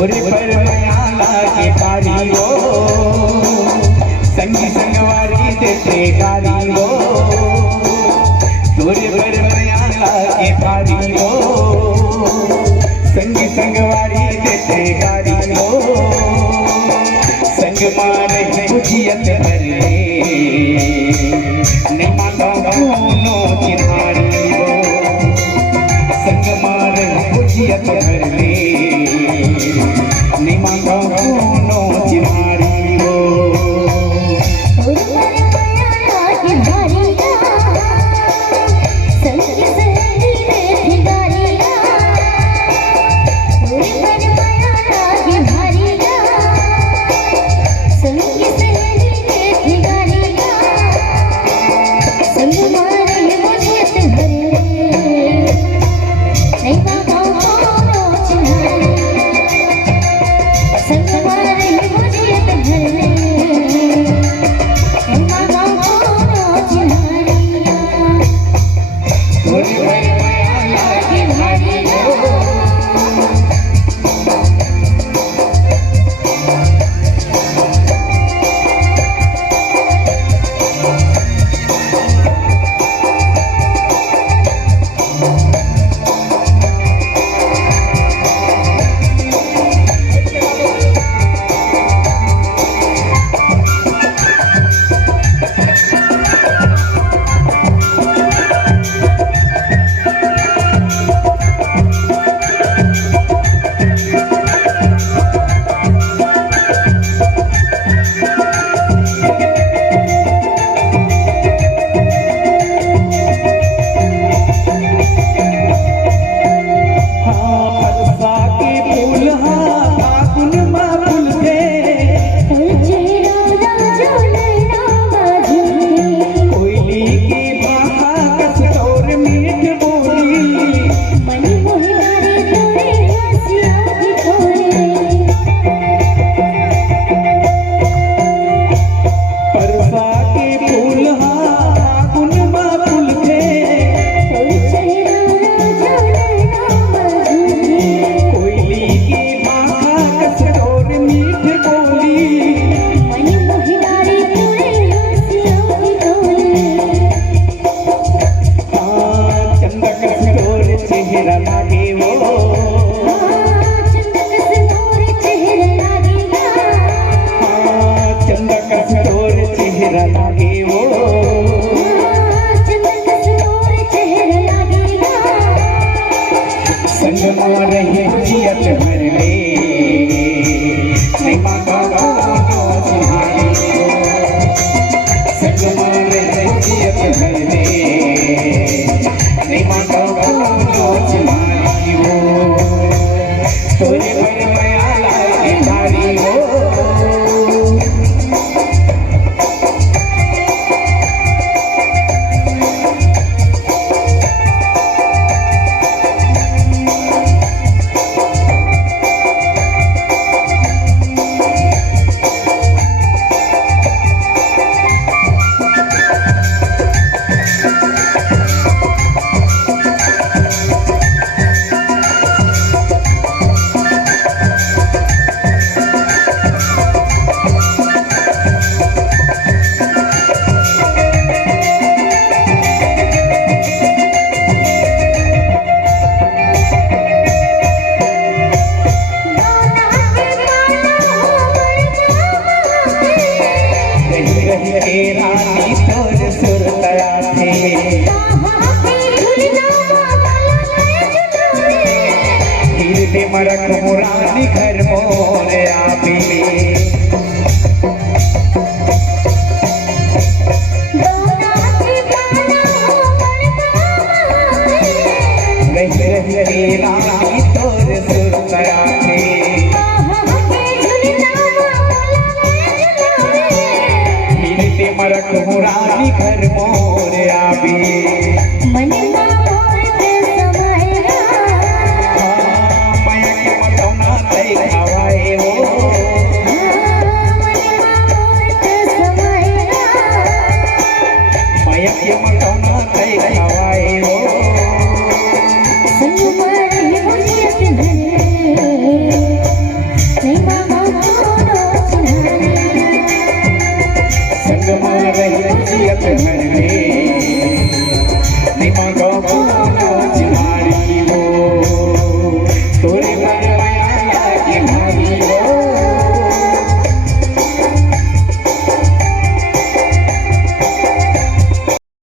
तोरे पर माया लागे भारी हो, संगी संगवारी देते गारी हो। तोरे पर माया लागे भारी हो, संगी संगवारी देते गारी हो। संग मारे बुझियत भरे नहीं मांगा नो चिन्हारी हो। संग मारे बुझियत भरे नहीं मांगा नो चिन्हारी हो। संग मारे जियत भरे नहीं मांगा नो चिन्हारी हो। संग मारे जियत भरे नहीं मांगा नो चिन्हारी हो। तोरे पर माया लागे भारी हो। रानी तोर सुरतया थे हिरदे मरक मुरानी घर मोरे आबी रही रही रानी